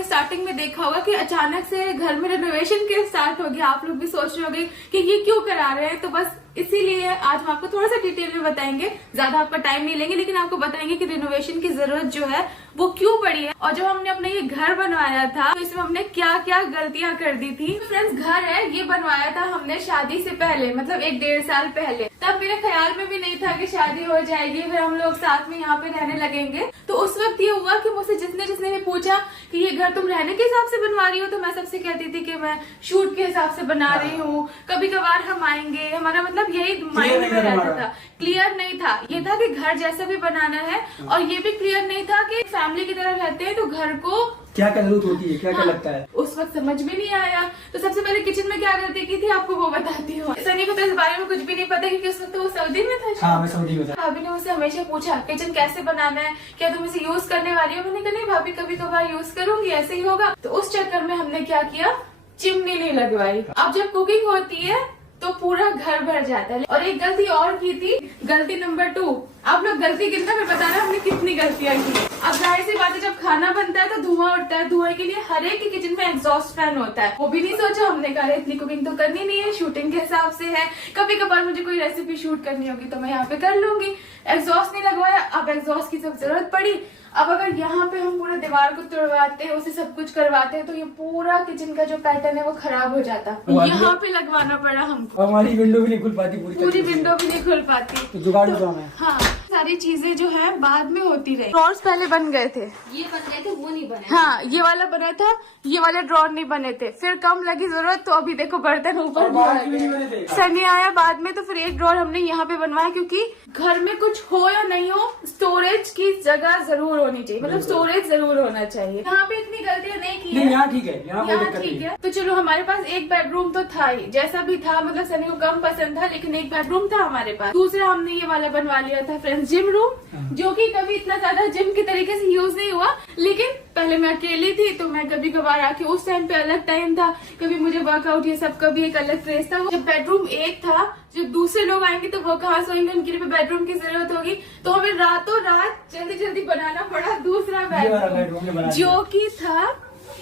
के स्टार्टिंग में देखा होगा कि अचानक से घर में रेनोवेशन के स्टार्ट हो गया। आप लोग भी सोच रहे होंगे कि ये क्यों करा रहे हैं, तो बस इसीलिए आज हम आपको थोड़ा सा डिटेल में बताएंगे। ज्यादा आपका टाइम नहीं लेंगे, लेकिन आपको बताएंगे कि रिनोवेशन की जरूरत जो है वो क्यों पड़ी है, और जब हमने अपना ये घर बनवाया था तो इसमें हमने क्या क्या गलतियां कर दी थी। फ्रेंड्स, घर है ये बनवाया था हमने शादी से पहले, मतलब 1-1.5 साल पहले। तब मेरे ख्याल में भी नहीं था कि शादी हो जाएगी, फिर हम लोग साथ में यहाँ पे रहने लगेंगे। तो उस वक्त ये हुआ कि मुझसे जिसने भी पूछा कि ये घर तुम रहने के हिसाब से बनवा रही हो, तो मैं सबसे कहती थी कि मैं शूट के हिसाब से बना रही हूँ, कभी कभार हम आएंगे। हमारा मतलब यही माइंड में रहता था, क्लियर नहीं था। ये था कि घर जैसा भी बनाना है, और ये भी क्लियर नहीं था कि फैमिली की तरह रहते हैं तो घर को क्या क्या जरूरत होती है, क्या क्या लगता है। उस वक्त समझ भी नहीं आया। तो सबसे पहले किचन में क्या गलती की थी आपको वो बताती हूँ। सनी को तो इस बारे में कुछ भी नहीं पता, क्योंकि उस वक्त वो सऊदी में था। हाँ, मैं सऊदी में था। भाभी ने मुझसे हमेशा पूछा किचन कैसे बनाना है, क्या तुम इसे यूज करने वाली हो। मैंने कहा नहीं भाभी, कभी कभार यूज करूंगी, ऐसे ही होगा। तो उस चक्कर में हमने क्या किया, चिमनी नहीं लगवाई। अब जब कुकिंग होती है तो पूरा घर भर जाता है। और एक गलती और की थी, गलती नंबर 2। आप लोग गलती गिनना, मैं बता रहा हमने कितनी गलतियां की। अब जाहिर सी बात है, जब खाना बनता है तो धुआं उठता है। धुआं के लिए हर एक के किचन में एग्जॉस्ट फैन होता है। वो भी नहीं सोचा हमने, कहा इतनी कुकिंग तो करनी नहीं है, शूटिंग के हिसाब से है, कभी कभार मुझे कोई रेसिपी शूट करनी होगी तो मैं यहाँ पे कर लूंगी। एग्जॉस्ट नहीं लगवाया। अब एग्जॉस्ट की सब जरूरत पड़ी। अब अगर यहाँ पे हम पूरा दीवार को तोड़वाते हैं, उसे सब कुछ करवाते हैं, तो ये पूरा किचन का जो पैटर्न है वो खराब हो जाता। यहाँ पे लगवाना पड़ा हमको। हमारी विंडो भी नहीं खुल पाती, पूरी विंडो भी नहीं खुल पाती। तो जुगाड़ काम है। हाँ, सारी चीजें जो है बाद में होती रही। ड्रॉर्स पहले बन गए थे, ये बन गए थे, वो नहीं बने। हाँ, ये वाला बना था, ये वाले ड्रॉर नहीं बने थे। फिर कम लगी जरूरत तो अभी देखो बर्तन ऊपर भी। सनी आया बाद में, तो फिर एक ड्रॉर हमने यहाँ पे बनवाया, क्योंकि घर में कुछ हो या नहीं हो, स्टोरेज की जगह जरूर होनी चाहिए, मतलब स्टोरेज जरूर होना चाहिए। यहाँ पे इतनी गलतियां नहीं की है। यहाँ ठीक है, यहाँ ठीक है। तो चलो, हमारे पास एक बेडरूम तो था ही, जैसा भी था, मतलब सनी को कम पसंद था, लेकिन एक बेडरूम था हमारे पास। दूसरा हमने ये वाला बनवा लिया था फ्रेंड्स, जिम रूम, जो कि कभी इतना ज्यादा जिम की तरीके से यूज नहीं हुआ। लेकिन पहले मैं अकेली थी तो मैं कभी कभार आके, उस टाइम पे अलग टाइम था, कभी मुझे वर्कआउट ये सब का भी एक अलग ट्रेस था। जब बेडरूम एक था, जब दूसरे लोग आएंगे तो वो कहाँ सोएंगे, उनके लिए बेडरूम की जरूरत होगी। तो हमें रातों रात जल्दी जल्दी बनाना पड़ा दूसरा बेडरूम, जो कि था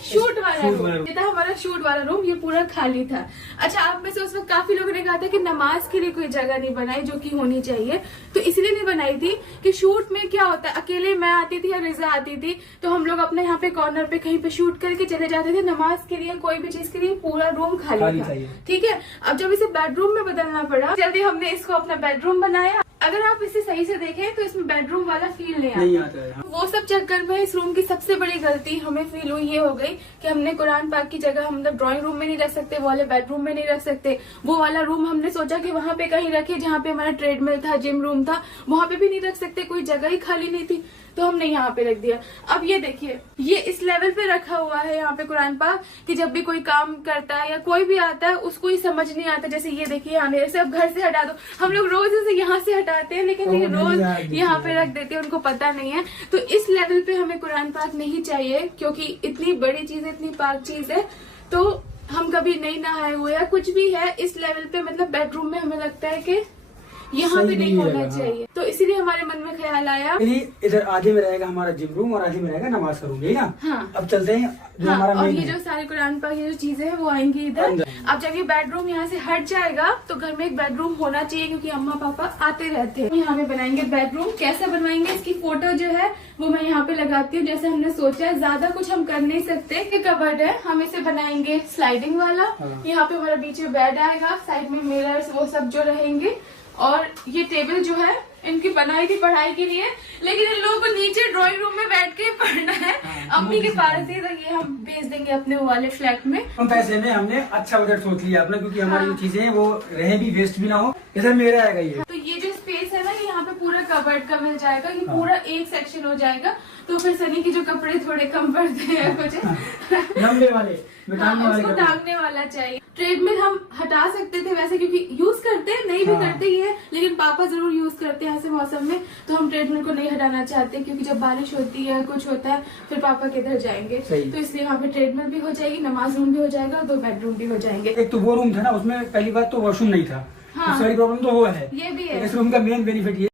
शूट वाला रूम। ये था हमारा शूट वाला रूम, ये पूरा खाली था। अच्छा, आप में से उस वक्त काफी लोगों ने कहा था कि नमाज के लिए कोई जगह नहीं बनाई, जो कि होनी चाहिए। तो इसलिए नहीं बनाई थी कि शूट में क्या होता है, अकेले मैं आती थी या रिजा आती थी, तो हम लोग अपने यहाँ पे कॉर्नर पे कहीं पे शूट करके चले जाते थे। नमाज के लिए, कोई भी चीज के लिए पूरा रूम खाली था। ठीक है। अब जब इसे बेडरूम में बदलना पड़ा, जल्दी हमने इसको अपना बेडरूम बनाया। अगर आप इसे सही से देखें तो इसमें बेडरूम वाला फील नहीं आता है। वो सब चक्कर में इस रूम की सबसे बड़ी गलती हमें फील हुई, ये हो गई कि हमने कुरान पाक की जगह हम ड्राइंग रूम में नहीं रख सकते, वो वाले बेडरूम में नहीं रख सकते। वो वाला रूम हमने सोचा कि वहाँ पे कहीं रखे, जहाँ पे हमारा ट्रेडमिल था, जिम रूम था, वहाँ पे भी नहीं रख सकते, कोई जगह ही खाली नहीं थी, तो हमने यहाँ पे रख दिया। अब ये देखिए, ये इस लेवल पे रखा हुआ है यहाँ पे कुरान पाक, कि जब भी कोई काम करता है या कोई भी आता है उसको ही समझ नहीं आता। जैसे ये देखिए, आने जैसे अब घर से हटा दो, हम लोग रोज इसे यहाँ से हटाते हैं, लेकिन ये रोज यहाँ पे रख देते हैं, उनको पता नहीं है। तो इस लेवल पे हमें कुरान पाक नहीं चाहिए, क्योंकि इतनी बड़ी चीज है, इतनी पाक चीज है। तो हम कभी नहीं नहाए हुए या कुछ भी है, इस लेवल पे मतलब बेडरूम में हमें लगता है कि यहाँ पे नहीं होना चाहिए। तो इसीलिए हमारे मन में ख्याल आया, इधर आधे में रहेगा हमारा जिम रूम और आधे में रहेगा नमाज का रूम, यही ना। हाँ। अब चलते हैं जो हमारा और ये जो सारे कुरान पाक की जो चीजें हैं वो आएंगी इधर। अब जब ये बेडरूम यहाँ से हट जाएगा तो घर में एक बेडरूम होना चाहिए, क्योंकि अम्मा पापा आते रहते हैं। यहाँ पे बनाएंगे बेडरूम। कैसे बनवाएंगे, इसकी फोटो जो है वो मैं यहाँ पे लगाती हूँ, जैसे हमने सोचा है। ज्यादा कुछ हम कर नहीं सकते। कबर्ड है, हम इसे बनाएंगे स्लाइडिंग वाला। यहाँ पे हमारा बीच में बेड आएगा, साइड में मिरर्स वो सब जो रहेंगे। और ये टेबल जो है इनकी बनाई थी पढ़ाई के लिए, लेकिन इन लोगों को नीचे ड्राइंग रूम में बैठ के पढ़ना है अम्मी के पास ही। तो ये हम भेज देंगे अपने वाले फ्लैट में। कम पैसे में हमने अच्छा बजट सोच लिया अपना, क्योंकि हमारी जो चीजें हैं वो रहे भी, वेस्ट भी ना हो। इधर मेरा आएगा ये। तो ये जो स्पेस है ना, यहाँ पे पूरा कबर्ड का मिल जाएगा, ये पूरा एक सेक्शन हो जाएगा। तो फिर सनी के जो कपड़े थोड़े कम पड़ते हैं कुछ लंबे वाले, उसको टांगने वाला चाहिए। ट्रेडमिल हम हटा सकते थे वैसे, क्योंकि यूज करते हैं, नहीं भी करते ही है, लेकिन पापा जरूर यूज करते हैं ऐसे मौसम में। तो हम ट्रेडमिल को नहीं हटाना चाहते, क्योंकि जब बारिश होती है, कुछ होता है, फिर पापा किधर जाएंगे। तो इसलिए वहाँ पे ट्रेडमिल भी हो जाएगी, नमाज रूम भी हो जाएगा, 2 बेडरूम भी हो जाएंगे। एक तो वो रूम था ना, उसमें पहली बात तो वॉशरूम नहीं था। हाँ, सारी प्रॉब्लम तो वो है। ये भी है। इस रूम का मेन बेनिफिट ये